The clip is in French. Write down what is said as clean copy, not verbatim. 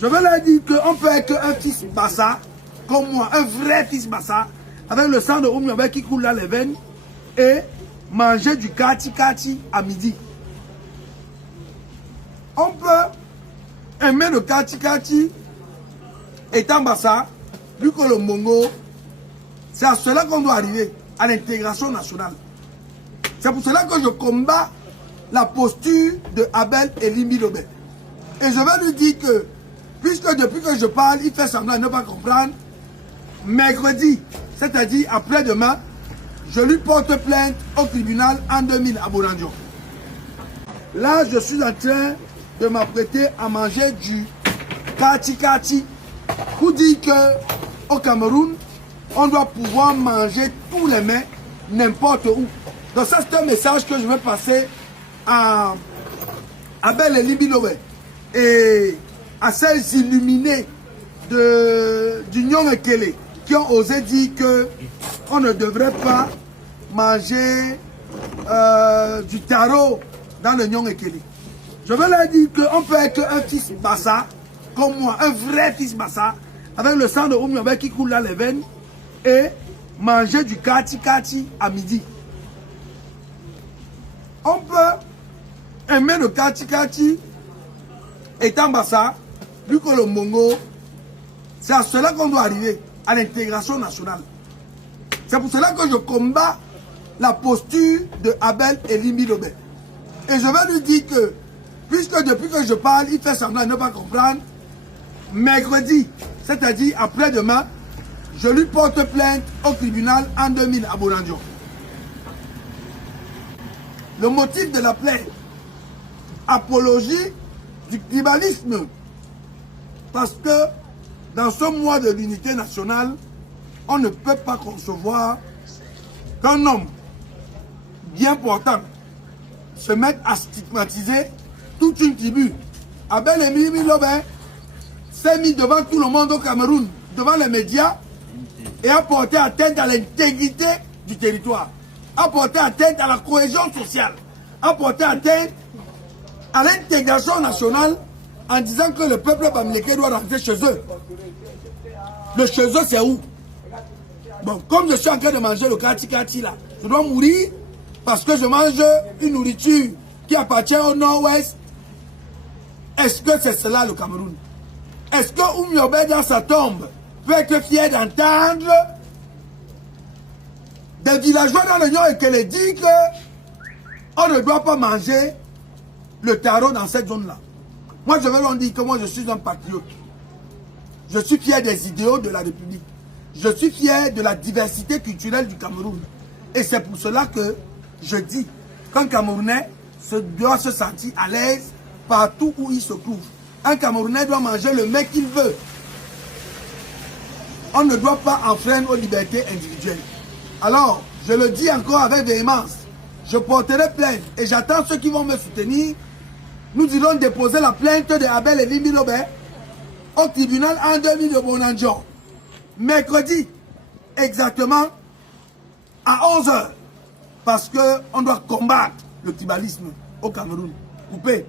Je veux leur dire qu'on peut être un fils Bassa, comme moi, un vrai fils Bassa, avec le sang de Oumyobé qui coule dans les veines, et manger du kati à midi. On peut aimer le kati étant Bassa, vu que le Mongo, c'est à cela qu'on doit arriver, à l'intégration nationale. C'est pour cela que je combats la posture de Abel Elimbi Lobé. Et je vais lui dire que, puisque depuis que je parle, il fait semblant de ne pas comprendre, mercredi, c'est-à-dire après-demain, je lui porte plainte au tribunal en 2000 à Bonanjo. Là, je suis en train de m'apprêter à manger du kati pour dire qu'au Cameroun, on doit pouvoir manger tous les mets n'importe où. Donc ça, c'est un message que je vais passer à Abel Elimbi Lobé et à celles illuminées du Nyon Ekele qui ont osé dire qu'on ne devrait pas manger du taro dans le Nyon Ekele. Je veux leur dire qu'on peut être un fils Bassa, comme moi, un vrai fils Bassa, avec le sang de Oumyobé qui coule dans les veines, et manger du kati à midi. On peut aimer le kati étant Bassa, vu que le Mongo, c'est à cela qu'on doit arriver, à l'intégration nationale. C'est pour cela que je combats la posture de Abel Elimbi Lobé. Et je vais lui dire que, puisque depuis que je parle, il fait semblant de ne pas comprendre, mercredi, c'est-à-dire après-demain, je lui porte plainte au tribunal en 2000 à Bonanjo. Le motif de la plainte, apologie du tribalisme. Parce que dans ce mois de l'unité nationale, on ne peut pas concevoir qu'un homme bien portant se mette à stigmatiser toute une tribu. Abel Elimbi Lobé s'est mis devant tout le monde au Cameroun, devant les médias, et a porté atteinte à l'intégrité du territoire, a porté atteinte à la cohésion sociale, a porté atteinte à l'intégration nationale en disant que le peuple bamileke doit rentrer chez eux. Le chez eux, c'est où? Bon, comme je suis en train de manger le kati là, je dois mourir parce que je mange une nourriture qui appartient au nord-ouest. Est-ce que c'est cela le Cameroun? Est-ce que Oumyobé dans sa tombe peut être fier d'entendre des villageois dans le Nord et qu'elle dit qu'on ne doit pas manger le taro dans cette zone-là? Moi, je vais leur dire que moi, je suis un patriote. Je suis fier des idéaux de la République. Je suis fier de la diversité culturelle du Cameroun. Et c'est pour cela que je dis qu'un Camerounais doit se sentir à l'aise partout où il se trouve. Un Camerounais doit manger le mec qu'il veut. On ne doit pas enfreindre aux libertés individuelles. Alors, je le dis encore avec véhémence, je porterai plainte et j'attends ceux qui vont me soutenir. Nous irons déposer la plainte de Abel Elimbi Lobé au tribunal en 2000 de Bonanjo. Mercredi, exactement à 11 h. Parce qu'on doit combattre le tribalisme au Cameroun. Coupé.